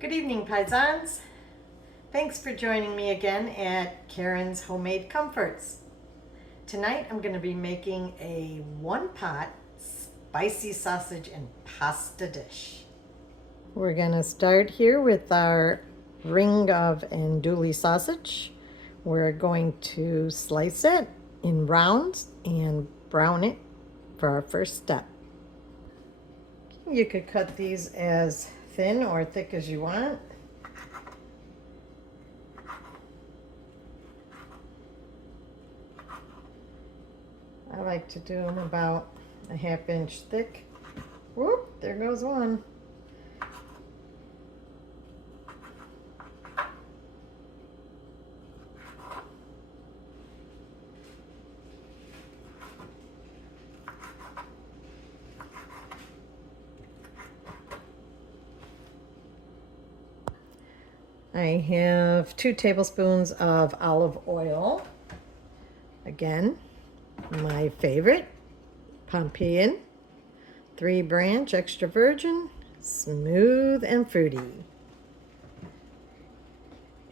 Good evening, Paisans. Thanks for joining me again at Karen's Homemade Comforts. Tonight I'm going to be making a one-pot spicy sausage and pasta dish. We're going to start here with our ring of andouille sausage. We're going to slice it in rounds and brown it for our first step. You could cut these as thin or thick as you want. I like to do them about a ½ inch thick. Whoop, there goes one. I have 2 tablespoons of olive oil. Again, my favorite, Pompeian, 3 branch extra virgin, smooth and fruity.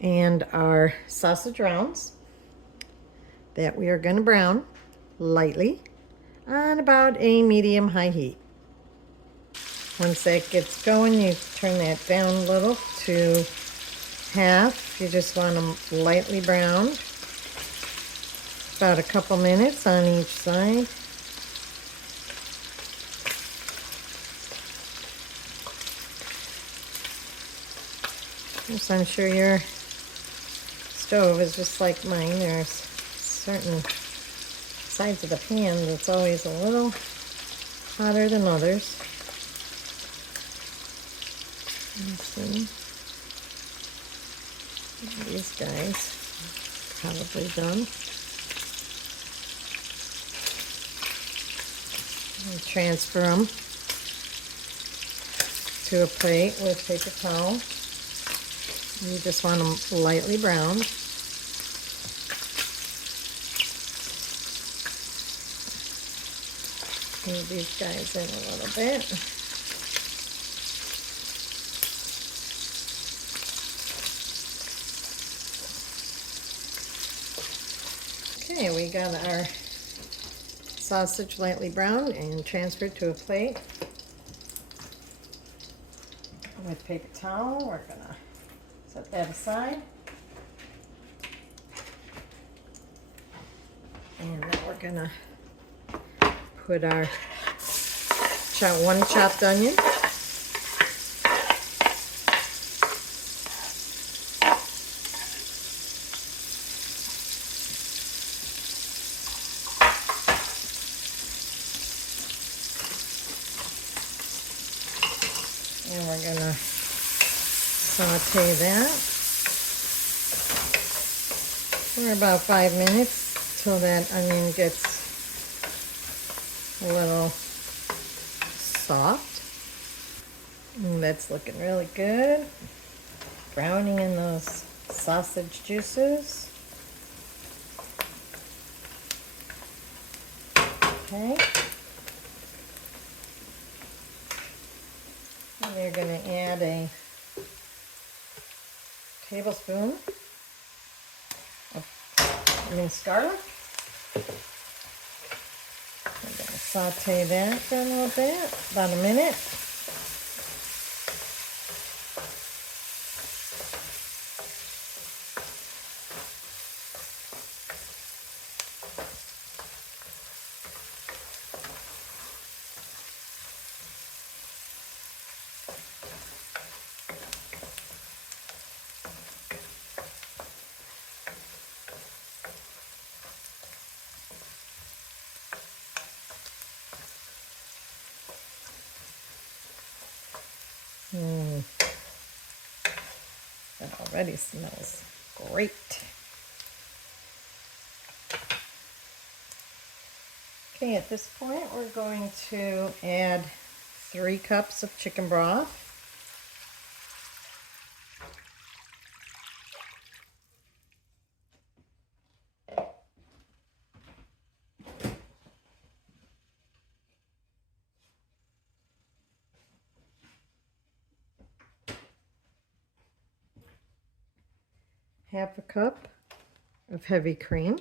And our sausage rounds that we are going to brown lightly on about a medium-high heat. Once that gets going, you turn that down a little to half. You just want them lightly browned. About a couple minutes on each side. So I'm sure your stove is just like mine. There's certain sides of the pan that's always a little hotter than others. Let's see. These guys probably done. And transfer them to a plate with paper towel. You just want them lightly browned. Move these guys in a little bit. Okay, we got our sausage lightly browned and transferred to a plate with paper towel. We're gonna set that aside. And then we're gonna put our one chopped onion. And we're gonna saute that for about 5 minutes till that onion gets a little soft. And that's looking really good. Browning in those sausage juices. Okay. And you're going to add a tablespoon of minced garlic. I'm going to saute that for a little bit, about a minute. That already smells great. Okay, at this point we're going to add 3 cups of chicken broth. half a cup of heavy cream.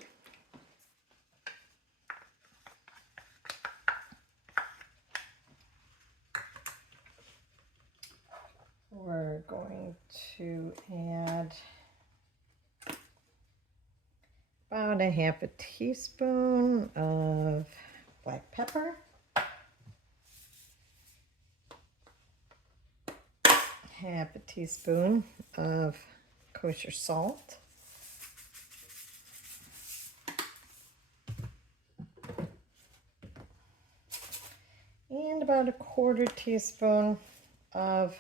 We're going to add about a half a teaspoon of black pepper, half a teaspoon of kosher salt, and about a quarter teaspoon of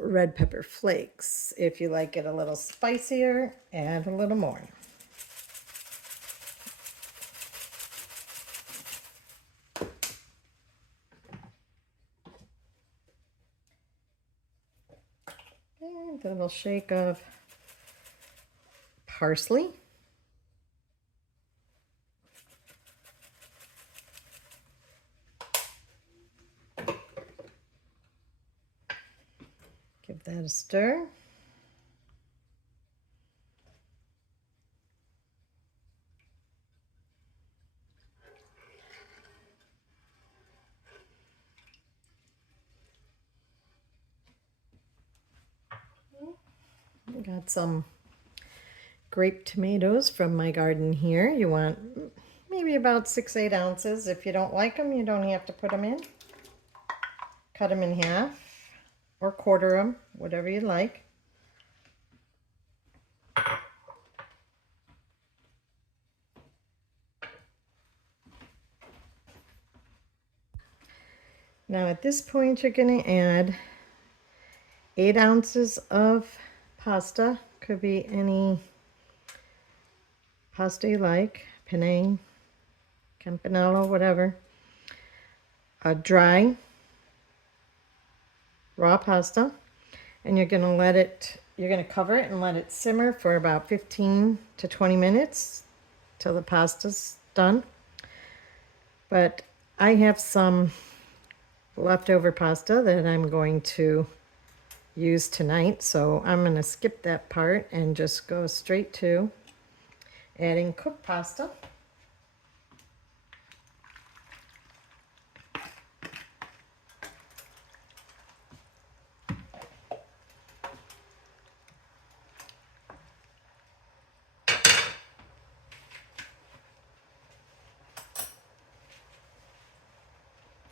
red pepper flakes. If you like it a little spicier, add a little more. And a little shake of parsley. Give that a stir. I got some grape tomatoes from my garden here. You want maybe about 6-8 ounces. If you don't like them, you don't have to put them in. Cut them in half or quarter them, whatever you like. Now at this point, you're going to add 8 ounces of pasta. Could be any pasta you like, penne, campanello, whatever. A dry raw pasta, and you're going to cover it and let it simmer for about 15 to 20 minutes till the pasta's done. But I have some leftover pasta that I'm going to use tonight, so I'm going to skip that part and just go straight to adding cooked pasta.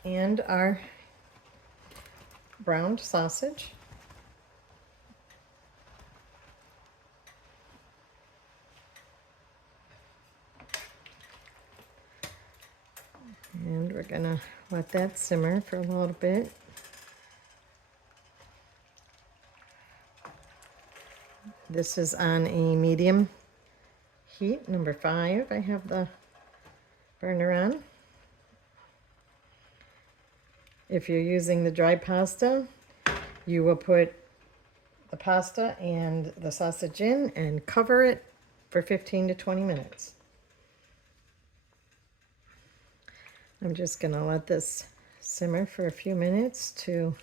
And our browned sausage. And we're gonna let that simmer for a little bit. This is on a medium heat, number 5. I have the burner on. If you're using the dry pasta, you will put the pasta and the sausage in and cover it for 15 to 20 minutes. I'm just going to let this simmer for a few minutes to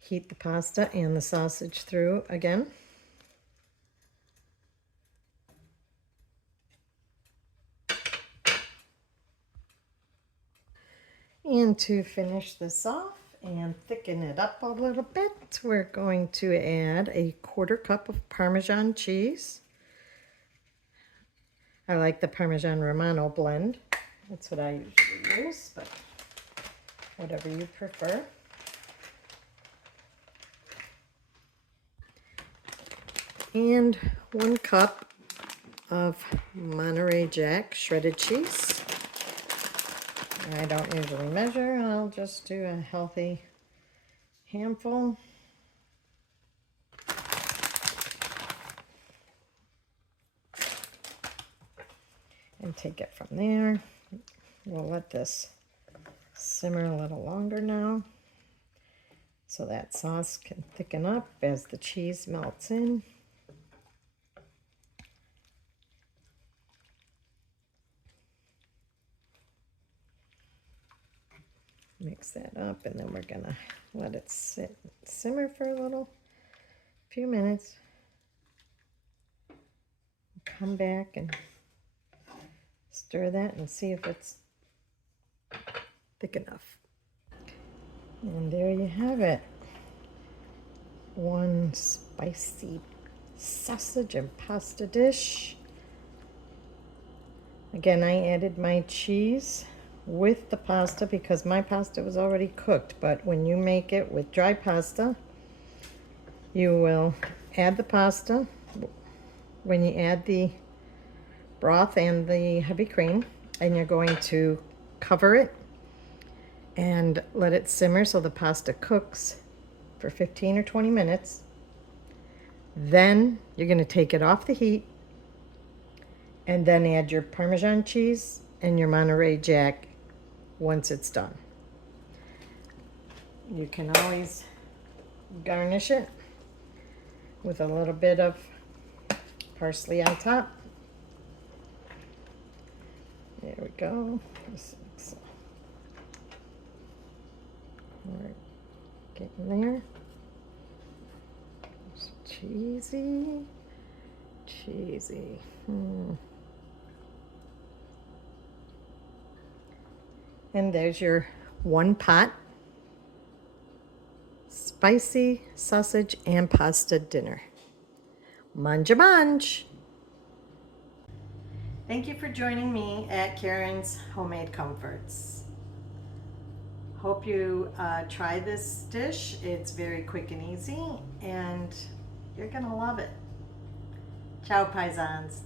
heat the pasta and the sausage through again. And to finish this off and thicken it up a little bit, we're going to add a quarter cup of Parmesan cheese. I like the Parmesan Romano blend. That's what I usually use, but whatever you prefer. And 1 cup of Monterey Jack shredded cheese. I don't usually measure, I'll just do a healthy handful. And take it from there. We'll let this simmer a little longer now so that sauce can thicken up as the cheese melts in. Mix that up, and then we're gonna let it simmer for a few minutes. come back and stir that and see if it's thick enough. And there you have it. One spicy sausage and pasta dish. Again, I added my cheese with the pasta because my pasta was already cooked, but when you make it with dry pasta, you will add the pasta when you add the broth and the heavy cream, and you're going to cover it and let it simmer so the pasta cooks for 15 or 20 minutes. Then you're going to take it off the heat and then add your Parmesan cheese and your Monterey Jack once it's done. You can always garnish it with a little bit of parsley on top. There we go. All right, getting there. It's cheesy, cheesy. And there's your one pot spicy sausage and pasta dinner. Manja manj! Thank you for joining me at Karen's Homemade Comforts. Hope you try this dish. It's very quick and easy, and you're gonna love it. Ciao, paisans.